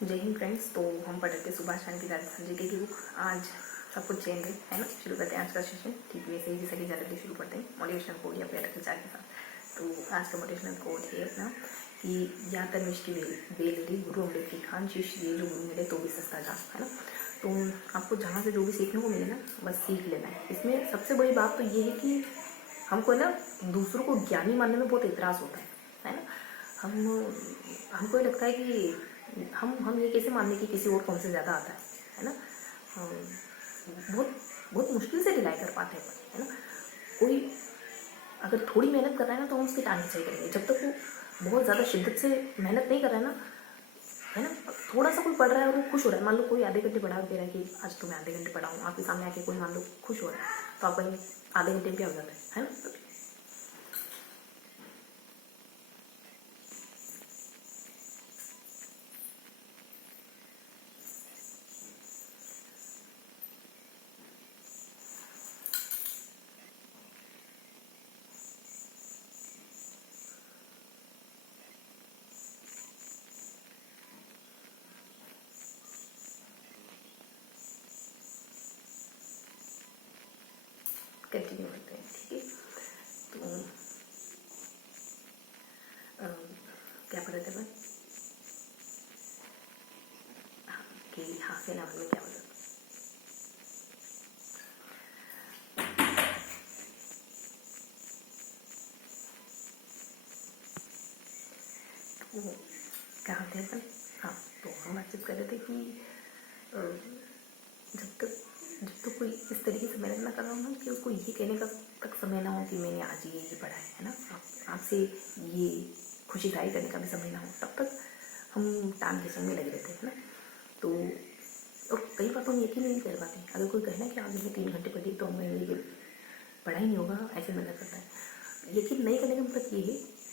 जय हिंद फ्रेंड्स। तो हम पढ़ रहे थे सुभाष शांति राजस्थान जी की बुक। आज सब कुछ चेंज है ना। शुरू करते हैं आज का सेशन। ठीक वैसे ही जैसा कि ज़्यादा शुरू करते हैं मोटिवेशनल कोड या फिर अलग विचार के साथ। तो आज का मोटिवेशनल कोड है अपना कि या तनिष की बेलड़ी गुरु अमृत की खान शिष्य ये जो गुरु मिले तो भी सस्ता जा, है ना। तो आपको जहाँ से जो भी सीखने को मिले ना बस सीख लेना है। इसमें सबसे बड़ी बात तो ये है कि हमको ना दूसरों को ज्ञानी मानने में बहुत एतराज़ होता है ना। हमको ये लगता है कि हम ये कैसे मानने कि किसी और को हमसे ज़्यादा आता है ना। बहुत बहुत मुश्किल से रिलाई कर पाते हैं, है ना। कोई अगर थोड़ी मेहनत कर रहा है ना तो हम उसकी टांग खिंचाई करेंगे। जब तक वो बहुत ज़्यादा शिद्दत से मेहनत नहीं कर रहा है ना, है ना। थोड़ा सा कोई पढ़ रहा है और वो खुश हो रहा है, मान लो कोई आधे घंटे पढ़ा दे रहा है कि आज तो मैं आधे घंटे पढ़ाऊँ, आपके सामने आके कोई मान लो खुश हो रहा है तो आप कहेंगे आधे घंटे में क्या हो जाता है ना। कंटिन्यू करते हैं, ठीक है। तो क्या पढ़ा था मैं? हाँ कि हाँ से नाम में क्या होता है। कहाँ थे अपन? हाँ, तो हम बातचीत कर रहे थे कि जब तक कोई इस तरीके से मेहनत ना कर रहा हो ना कि उसको ये कहने का तक समय ना हो कि मैंने आज ये पढ़ा है ना, आपसे ये खुशी जाहिर करने का भी समय ना हो, तब तक हम टांग के संग में लगे रहते हैं ना। तो और कई बार तो हम यकीन नहीं कर पाते। अगर कोई कहना कि आज मैं 3 घंटे पढ़ी तो मैं ये पढ़ा ही नहीं होगा, ऐसे मदद करता है। यकीन नहीं करने का मतलब ये है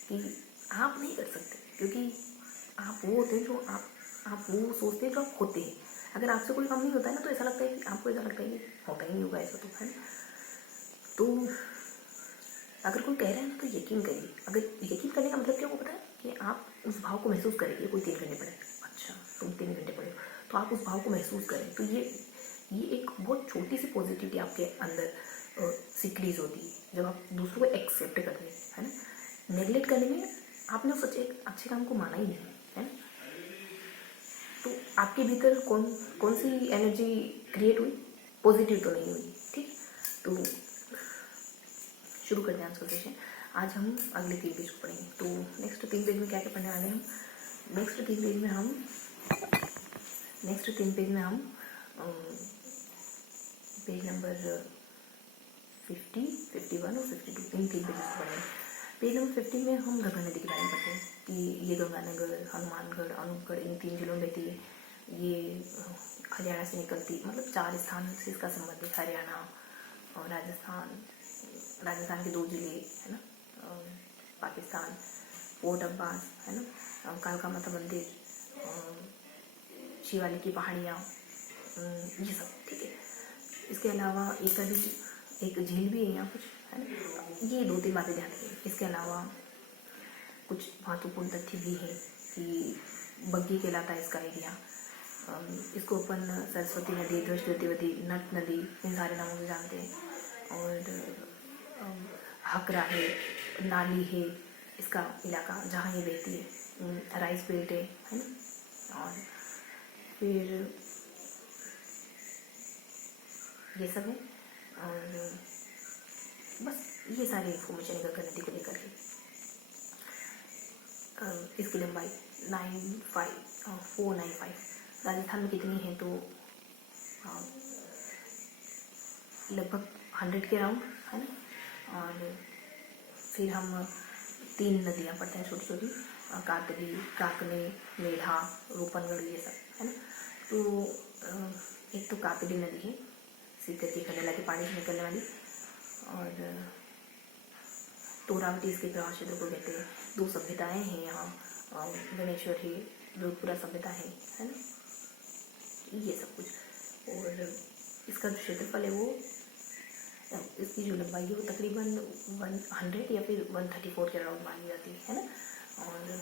कि आप नहीं कर सकते, क्योंकि आप वो होते हैं जो आप वो सोचते हैं जो आप होते हैं। अगर आपसे कोई काम नहीं होता है ना तो ऐसा लगता है कि आपको ऐसा लगता है कि होता ही नहीं होगा ऐसा, तो है ना। तो अगर कोई कह रहा है ना तो यकीन करिए। अगर यकीन करने का मतलब क्या वो पता है कि आप उस भाव को महसूस करेंगे। कोई 3 घंटे पढ़े, अच्छा तुम 3 घंटे पढ़े तो आप उस भाव को महसूस करें। तो ये एक बहुत छोटी सी पॉजिटिविटी आपके अंदर सिक्रीज होती है जब आप दूसरों को एक्सेप्ट करते हैं, है ना। नेगलेक्ट करने में आपने उस अच्छे काम को माना ही नहीं है ना। तो आपके भीतर कौन सी एनर्जी क्रिएट हुई? पॉजिटिव तो नहीं हुई, ठीक। तो शुरू करते हैं आज का सेशन। आज हम अगले 3 पेज को पढ़ेंगे। तो नेक्स्ट 3 पेज में क्या क्या पढ़ने वाले हैं हम? नेक्स्ट 3 पेज में हम पेज नंबर 50, 51 और 52 इन 3 पेजेस को पढ़ेंगे। पेज नंबर 50 में हम गंगा नदी के बारे में पढ़ते हैं कि ये गंगानगर, हनुमानगढ़, अनूपगढ़ इन 3 जिलों में बहती है। ये हरियाणा से निकलती, मतलब 4 स्थान से इसका संबंध है। हरियाणा और राजस्थान के 2 जिले, है ना, पाकिस्तान, पोर्ट अब्बास, है ना, कालका माता मंदिर, शिवालिक की पहाड़ियाँ, ये सब, ठीक है। इसके अलावा एक झील भी है यहाँ कुछ, है ना। ये 2-3 बातें ध्यान रखें। इसके अलावा कुछ महत्वपूर्ण तथ्य भी है कि बग्गी कहलाता है इसका एरिया। इसको अपन सरस्वती नदी, दृष्टवती, नट नदी इन सारे नामों से जानते हैं। और हकरा है, नाली है इसका इलाका जहाँ ये बहती है। राइस बेल्ट है ना। और फिर ये सब है। और बस ये सारी इन्फॉर्मेशन है गंगा नदी को लेकर के। इसकी लंबाई 495। राजस्थान में कितनी है तो लगभग 100 के राउंड, है ना। और फिर हम 3 नदियाँ पढ़ते हैं छोटी छोटी, काकरी, काकने, मेढा, रूपनगढ़, ये सब, है ना। तो एक तो काकरी नदी है, सीकर की खंडेला के पानी से निकलने वाली। और तोरावती इसके प्रवास क्षेत्र को कहते हैं। 2 सभ्यताएं हैं यहाँ, गणेश्वर है, जोधपुरा सभ्यता है ना, ये सब कुछ। और इसका जो क्षेत्रफल है वो, इसकी जो लंबाई है वो तकरीबन 100 या फिर 134 के अराउंड मानी जाती है ना। और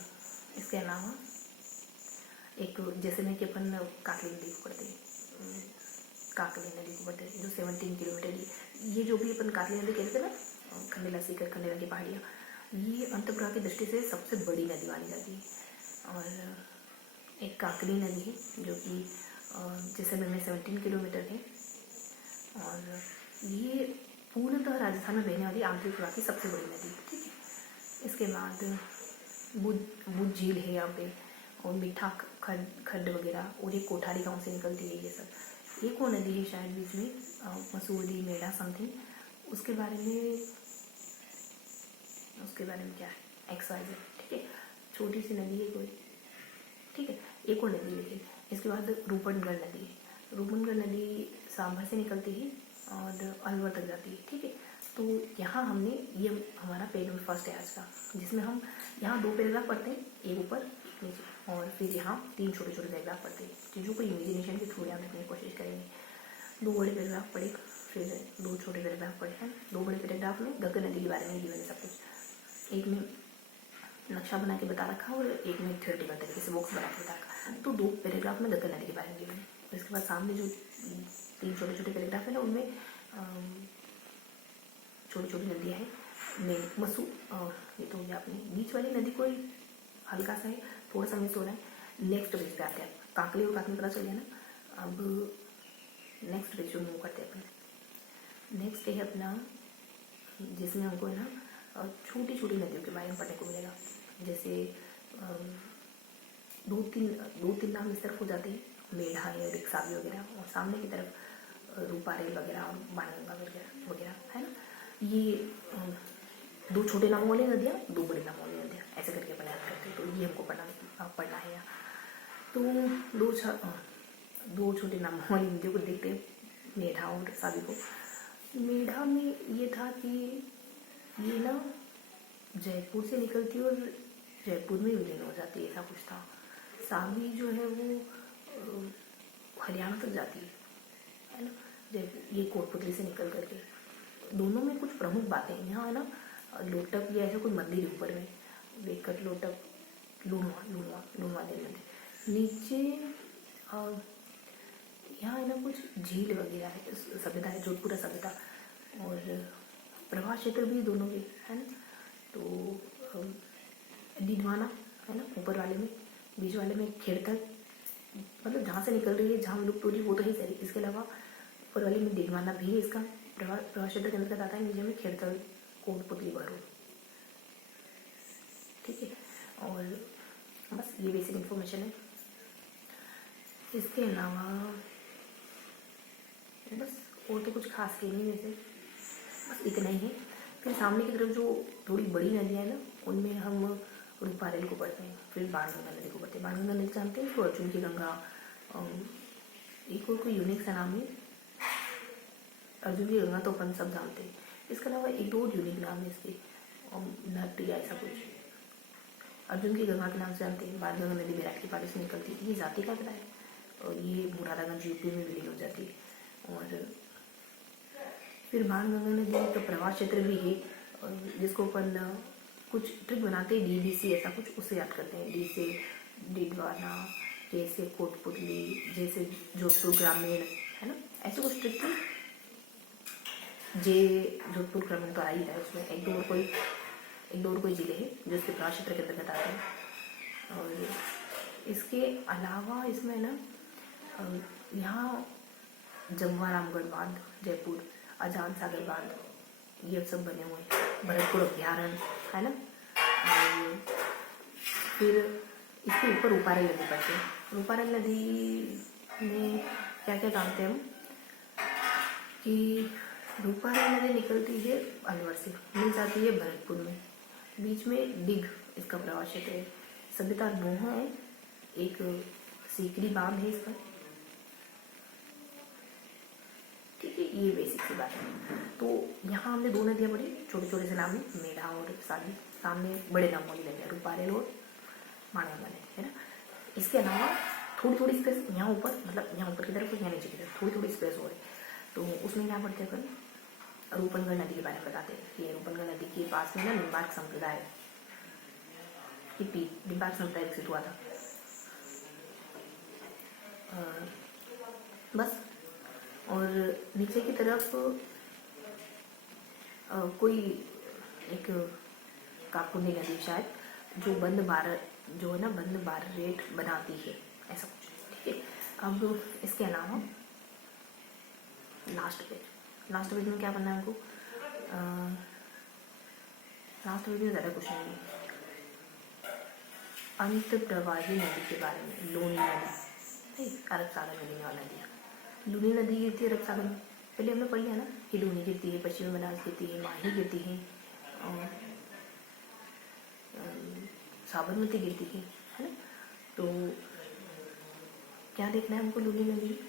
इसके अलावा एक तो जैसे में कि अपन काकली नदी को पढ़ते हैं, काकली नदी को पढ़ते हैं जो 17 किलोमीटर, ये जो भी अपन काकली नदी कहते थे ना, खंडेला सीकर खंडेला की पहाड़ियाँ, ये अंतर्प्रवाह की दृष्टि से सबसे बड़ी नदी मानी जाती है। और एक काकली नदी है जो कि जैसलमेर में 17 किलोमीटर है, और ये पूर्णतः राजस्थान में बहने वाली आंतरिक प्रवाह की सबसे बड़ी नदी है। ठीक है, इसके बाद बुध झील है यहाँ पे, और मीठा खड्ड वगैरह, और ये कोठारी गांव से निकलती है। ये सब एक और नदी है शायद बीच में, मसूरी मेढ़ा समथिंग, उसके बारे में क्या है, XYZ। ठीक है, छोटी सी नदी है कोई। ठीक है, एक और नदी देखिए, इसके बाद रूपनगढ़ नदी है। रूपनगढ़ नदी सांभर से निकलती है और अलवर तक जाती है। ठीक है, तो यहाँ हमने ये हमारा पेज नंबर फर्स्ट है आज का, जिसमें हम यहाँ 2 पैराग्राफ पढ़ते हैं, एक ऊपर एक नीचे, और फिर यहाँ 3 छोटे छोटे पैराग्राफ पढ़ते हैं, चीज़ों को इमेजिनेशन के थ्रू याद रखने की कोशिश करेंगे। 2 बड़े पैराग्राफ पढ़े, फिर 2 छोटे पैराग्राफ पढ़े हैं। 2 बड़े पैराग्राफ में गंगा नदी के बारे में गिवन है सब कुछ, एक में नक्शा बना के बता रखा और एक में थ्योरेटिकल तरीके से बॉक्स बना के बता रखा। तो 2 पैराग्राफ में गंगा नदी के बारे में गिवन है, और इसके बाद सामने जो 3 छोटे छोटे पैराग्राफ है ना, उनमें छोटी छोटी नदियाँ हैं। ये तो हो गया अपनी बीच वाली नदी को हल्का सा है, थोड़ा सा मिस हो रहा है। नेक्स्ट पेज पे आते हैं, काकली और काकली पता चल गया ना। अब नेक्स्ट पेज मूव करते हैं अपन। नेक्स्ट है अपना, जिसमें हमको है ना छोटी छोटी नदियों के बारे में पढ़ने को मिलेगा। जैसे 2-3 नाम इस तरफ हो जाते हैं, मेढ़ा है, रिक्सावी वगैरह, और सामने की तरफ रूपारेल वगैरह और बाणगंगा वगैरह है ना। ये 2 छोटे नामों वाली नदियाँ, 2 बड़े नामों वाली नदियाँ, ऐसे करके अपन याद करते हैं। तो ये हमको पढ़ना है यहाँ। तो 2 छोटे नामों वाली नदियों को देखते हैं, मेढ़ा और रिक्सावी को। मेढ़ा में ये था कि ये ना जयपुर से निकलती है और जयपुर में विलीन हो जाती है, ऐसा कुछ था। सावी जो है वो हरियाणा तक जाती है ना, जयपुर ये कोटपुतली से निकल करके। दोनों में कुछ प्रमुख बातें यहाँ है ना, लोटक या ऐसा कोई मंदिर है ऊपर में, वेकट लोटक, लूणवा देवी मंदिर। नीचे यहाँ है ना कुछ झील वगैरह है, सभ्यता है, जोधपुरा सभ्यता, और प्रवाह क्षेत्र भी दोनों के है ना। तो डिडवाना है ना ऊपर वाले में, बीच वाले में खेड़तल, मतलब जहाँ से निकल रही है, जहाँ लुप्त हो रही है वो तो ही सही। इसके अलावा ऊपर वाले में डिडवाना भी है, इसका प्रवाह क्षेत्र के अंतर्गत आता है। नीचे में खेड़तल, कोटपुतली, बहरोड। ठीक है, और बस ये बेसिक इन्फॉर्मेशन है। इसके अलावा बस और तो कुछ खास है नहीं, वैसे बस इतना ही है। फिर सामने की तरफ जो थोड़ी बड़ी नदियाँ हैं ना, उनमें हम रूपारेल को पढ़ते हैं, फिर बाणगंगा नदी को पढ़ते हैं। बाणगंगा नदी जानते हैं, तो अर्जुन की गंगा, एक और कोई यूनिक सा नाम है अर्जुन की गंगा, तो अपन सब जानते हैं। इसके अलावा 1-2 यूनिक नाम है इसके, नट या ऐसा कुछ। अर्जुन की गंगा के नाम से जानते हैं। बाणगंगा नदी मेरठ के पास से निकलती है, ये जाति का पता है, और ये मुरादागंज यूपी में विलीन हो जाती है। और फिर बाणगंगा नदी का प्रवाह क्षेत्र भी है, जिसको अपन कुछ ट्रिक बनाते हैं, DDC ऐसा कुछ, उससे याद करते हैं। डी से डिडवाना, जैसे कोटपुतली, जैसे जोधपुर ग्रामीण है ना, ऐसे कुछ ट्रिक थी। जोधपुर ग्रामीण तो आ ही था, उसमें एक दो और कोई जिले हैं जो इसके प्रवाह क्षेत्र के अंतर्गत आते हैं। और इसके अलावा इसमें ना यहाँ जमुआ रामगढ़ बांध, जयपुर, आजाद सागर बांध, ये सब बने हुए हैं। भरतपुर अभ्यारण्य है ना। और फिर इसके ऊपर रूपारेल नदी पड़ती है। रूपारेल नदी में क्या क्या जानते हैं हम कि रूपारेल नदी निकलती है अलवर से, मिल जाती है भरतपुर में, बीच में डिग इसका प्रवाह क्षेत्र है। सभ्यता 9 है, एक सीकरी बांध है इस पर। ठीक है, ये बेसिक सी बात है। तो यहाँ हमने 2 नदियाँ पढ़ी, छोटे छोटे से नाम है, मेढ़ा और साली। सामने बड़े नाम वाली नदियाँ रूपारेल और बाणगंगा नदी है ना। इसके अलावा थोड़ी थोड़ी स्पेस यहाँ ऊपर, मतलब यहाँ ऊपर की तरफ, यहाँ नीचे की तरफ थोड़ी थोड़ी स्पेस हो रही, तो उसमें क्या पढ़ते हैं अपन, रूपनगढ़ नदी के बारे में बताते हैं कि रूपनगढ़ नदी के पास में ना निम्बार्क संप्रदाय की निम्बार्क संप्रदाय विकसित हुआ था। बस। और नीचे की तरफ कोई एक काकुंडी नदी शायद जो है ना बंद बार रेट बनाती है, ऐसा कुछ। ठीक है, अब इसके अलावा लास्ट पेज में क्या करना है हमको? लास्ट पेज में ज़्यादा कुछ नहीं है। अंत प्रवाही नदी के बारे में, लूनी नदी, अरब सागर में गिरने वाला नदी। लूनी नदी गिरती है अरब सागर में, पहले हमने पढ़ लिया ना कि लूनी गिरती है, पश्चिमी बनास गिरती है, माही गिरती है, साबरमती गिरती है ना। तो क्या देखना है हमको? लूनी नदी,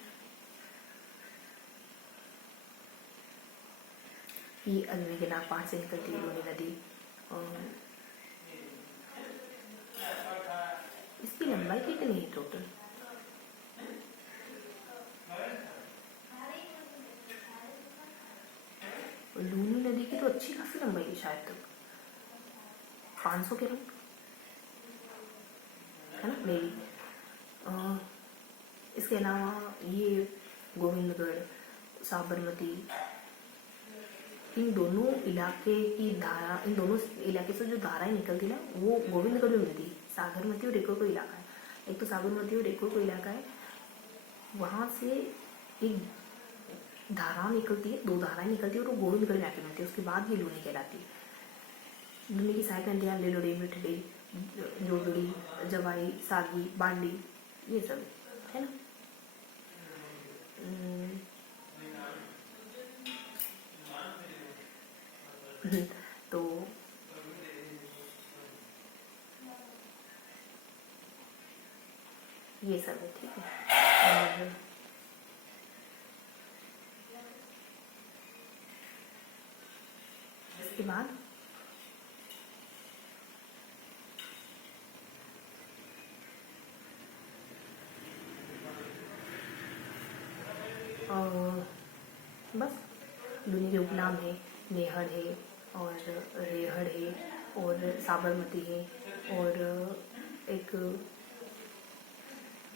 ये अल्वेगना पहाड़ से निकलती है लूनी नदी। इसकी लंबाई कितनी है टोटल? लूनी नदी की तो अच्छी खासी लंबाई है, शायद तक 500 किलोमीटर है ना मेरी। इसके अलावा ये गोविंदगढ़, साबरमती, इन दोनों इलाके से जो धाराएं निकलती ना, वो गोविंदगढ़ में मिलती है। साबरमती और रेकोर को इलाका है, एक तो साबरमती और रेकोर को इलाका है, वहाँ से एक धारा निकलती है, 2 धाराएं निकलती है और वो गोविंदगढ़ में आके मिलती है। उसके बाद ये लूनी कहलाती है। लूनी की सहायक नदियाँ लेलोड़ी, मिठड़ी, जोगड़ी, जवाई, सागी, बांडी, ये सब है ना। तो ये सब है, ठीक है। और इसके बाद बस लूनी के उपनाम है, नेहड़ है और रेहड़ है और साबरमती है, और एक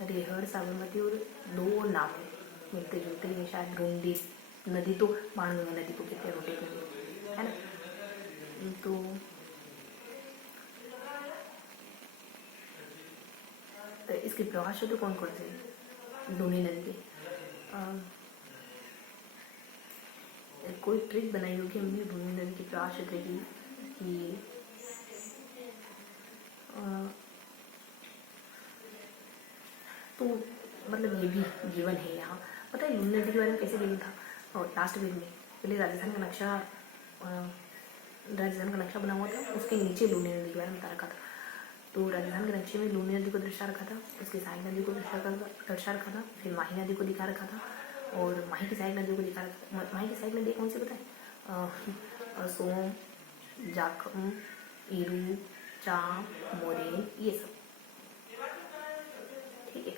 रेहड़, साबरमती और 2 और नाम है मिलते जुलते हैं शायद। रूंडी नदी तो बाणगंगा नदी को कहते हैं, रोटे है ना। तो इसके प्रवाह क्षेत्र कौन कौन से? लूनी नदी के कोई ट्रिक बनाई होगी हमने लूनी नदी के प्रवाह क्षेत्र की, कि तो मतलब ये भी जीवन है यहाँ। पता है लूनी नदी के बारे में कैसे गिवन था? और लास्ट पेज में पहले राजस्थान का नक्शा बना हुआ था, उसके नीचे लूनी नदी के बारे में बता रखा था। तो राजस्थान के नक्शे में लूनी नदी को दर्शा रखा था, उसकी सहायक नदी को दर्शा रखा था, फिर माही नदी को दिखा रखा था, और माही की सहायक नदी को दिखा रखा था। माही की सहायक नदी कौन सी बताए? सोम, जाखम, ईरू, चाम, मोरेन, ये सब, ठीक है।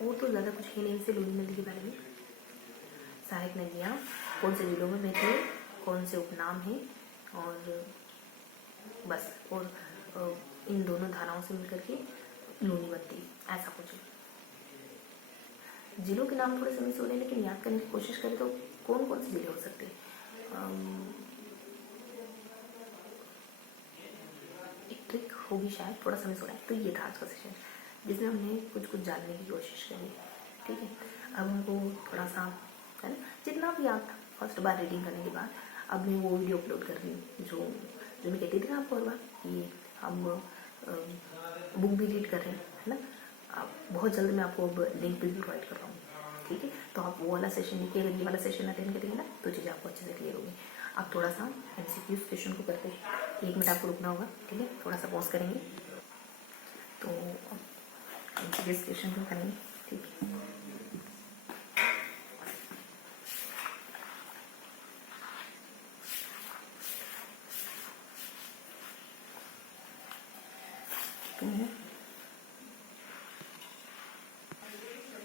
वो तो ज़्यादा कुछ है नहीं इसे लूनी नदी के बारे में। सहायक नदियाँ कौन से जिलों में बहती है, कौन से उपनाम है, और बस। और इन दोनों धाराओं से मिलकर के लूनी बनती है, ऐसा कुछ है। जिलों के नाम थोड़े समय से हो रहे हैं, लेकिन याद करने की कोशिश करें तो कौन कौन से जिले हो सकते हैं? एक ट्रिक होगी शायद, थोड़ा समय से हो रहा है। तो ये था आज का सेशन, जिसमें हमने कुछ जानने की कोशिश करी, ठीक है। अब हमको थोड़ा सा है ना, जितना भी याद था फर्स्ट बार रीडिंग करने के बाद, अब मैं वो वीडियो अपलोड कर रही हूँ जो मैं कहती थी ना आपको हर बार कि हम बुक भी रीड कर रहे हैं, है ना। अब बहुत जल्द मैं आपको अब लिंक भी प्रोवाइड कर रहा हूँ, ठीक है। तो आप वो वाला सेशन देखिए, अगर ये वाला सेशन अटेंड करेंगे ना तो चीज़ें आपको अच्छे से क्लियर होगी। आप थोड़ा सा MCQ क्वेश्चन को करते हैं, 1 मिनट आपको रुकना होगा, ठीक है। थोड़ा सा पॉज करेंगे तो MCQ क्वेश्चन को करेंगे, ठीक है।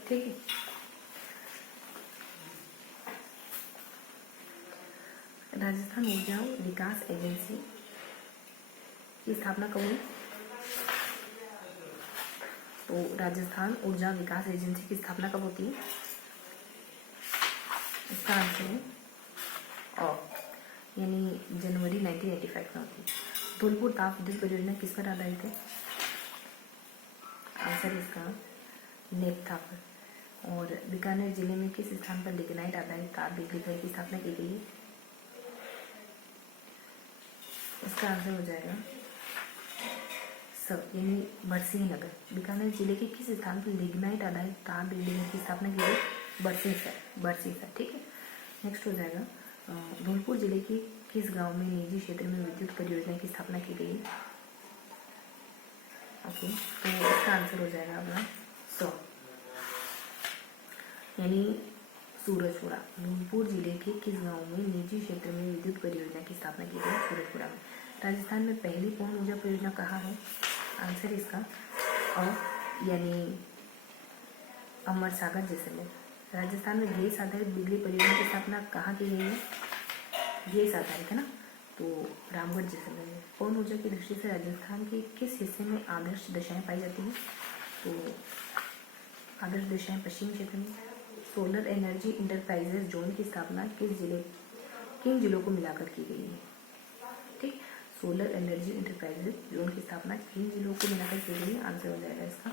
ठीक है, राजस्थान ऊर्जा विकास एजेंसी की स्थापना कब हुई? तो राजस्थान ऊर्जा विकास एजेंसी की स्थापना कब होती है? इसका आंसर है यानी जनवरी 1985 में होती है। धौलपुर ताप विद्युत परियोजना किस पर आधारित है? आंसर इसका नेपथा पर। और बीकानेर जिले में किस स्थान पर लिग्नाइट आधारित ताप बिजली घर की स्थापना की गई है? इसका आंसर हो जाएगा सब यानी बरसिंह नगर। बीकानेर जिले के किस स्थान पर लिग्नाइट आधारित ताप बिजली घर की स्थापना की गई? बरसिंह सर। ठीक है, नेक्स्ट हो जाएगा धौलपुर जिले के किस गांव में निजी क्षेत्र में विद्युत परियोजना की स्थापना की गई? ओके, तो इसका आंसर हो जाएगा अपना 100 यानी सूरजपुरा। धौलपुर जिले के किस गांव में निजी क्षेत्र में विद्युत परियोजना की स्थापना की गई? सूरजपुरा में। राजस्थान में पहली पवन ऊर्जा परियोजना कहाँ है? आंसर इसका यानी अमरसागर जैसलमेर। राजस्थान में गैस आधारित बिजली परियोजना की स्थापना कहाँ की गई है? गैस आधारित है ना, तो रामगढ़ जैसलमेर में। पवन ऊर्जा की दृष्टि से राजस्थान के किस हिस्से में आदर्श दशाएं पाई जाती हैं? तो आदर्श दशाएं पश्चिमी क्षेत्र में। सोलर एनर्जी इंटरप्राइजेज जोन की स्थापना किन जिलों को मिलाकर की गई है? ठीक, सोलर एनर्जी इंटरप्राइजेज जोन की स्थापना किन जिलों को मिलाकर की गई है? आंसर हो जाएगा इसका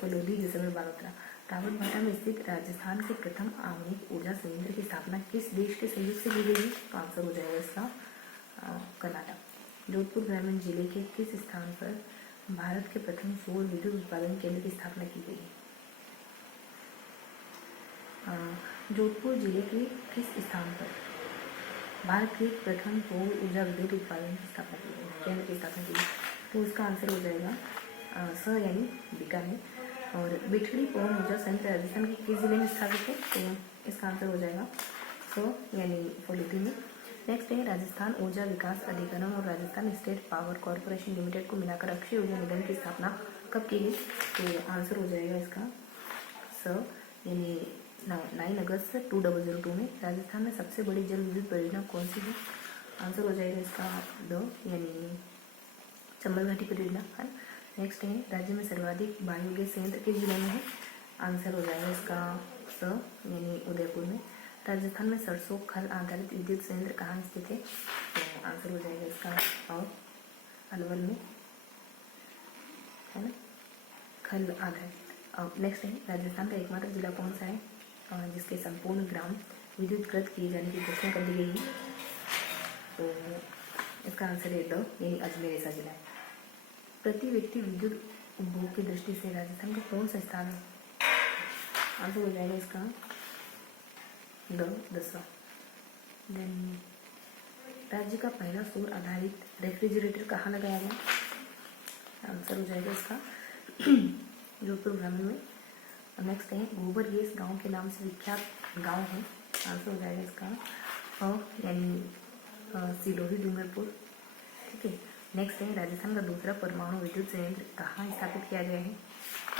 फलोदी जैसलमेर बालोतरा। रावतभाटा में स्थित राजस्थान के प्रथम आणविक ऊर्जा संयंत्र की स्थापना किस देश के सहयोग से की गई है? तो आंसर हो जाएगा इसका कर्नाटक। जोधपुर ग्रामीण जिले के किस स्थान पर भारत के प्रथम सौर विद्युत उत्पादन केंद्र की स्थापना की गई है? जोधपुर जिले के किस स्थान पर भारत के प्रथम सौर ऊर्जा विद्युत उत्पादन की स्थापना की गई, केंद्र की स्थापना की गई? तो इसका आंसर हो जाएगा यानी बीकानेर। और बिठड़ी पवन ऊर्जा संयंत्र राजस्थान के किस जिले में स्थापित है? तो इसका आंसर हो जाएगा यानी फलोदी में। नेक्स्ट है राजस्थान ऊर्जा विकास अधिकरण और Rajasthan state power corporation limited को मिलाकर अक्षय ऊर्जा निगम की स्थापना कब की गई? तो आंसर हो जाएगा इसका यानी 9 अगस्त 2002 में। राजस्थान में सबसे बड़ी जल विद्युत परियोजना कौन सी है? आंसर हो जाएगा इसका यानी चंबल घाटी परियोजना है। नेक्स्ट है राज्य में सर्वाधिक बायोगैस संयंत्र किस जिले में है? आंसर हो जाएगा इसका यानी उदयपुर में। राजस्थान में सरसों खल आधारित विद्युत संयंत्र कहाँ स्थित है? तो आंसर हो जाएगा इसका अलवर में, है ना, खल आधारित। नेक्स्ट है राजस्थान का एकमात्र जिला कौन सा है जिसके संपूर्ण ग्राम विद्युतकृत किए जाने की घोषणा कर दी गई है? तो इसका आंसर है यानी अजमेर ऐसा जिला है। प्रति व्यक्ति विद्युत उपभोग की दृष्टि से राजस्थान का कौन सा स्थान है? आंसर हो जाएगा इसका 10वां। देन राज्य का पहला सौर आधारित रेफ्रिजरेटर कहाँ लगाया गया? आंसर हो जाएगा इसका जोधपुर ग्रामीण में। नेक्स्ट है गोबर गैस गांव के नाम से विख्यात गांव है? आंसर हो जाएगा इसका यानी सिलोही डूंगरपुर। ठीक है, नेक्स्ट है राजस्थान का दूसरा परमाणु विद्युत संयंत्र कहाँ स्थापित किया गया है?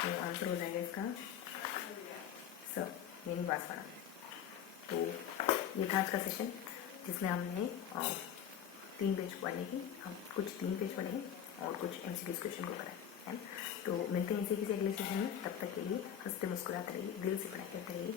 तो आंसर हो जाएगा इसका यानी बांसवाड़ा। तो ये था आज का सेशन जिसमें हमने 3 पेज पढ़ने की, हम कुछ 3 पेज पढ़े हैं और कुछ MCQ क्वेश्चन को पढ़ा है ना। तो मिलते हैं इसी किसी अगले सेशन में, तब तक के लिए हंसते मुस्कुराते रहिए, दिल से पढ़ाई करते रहिए।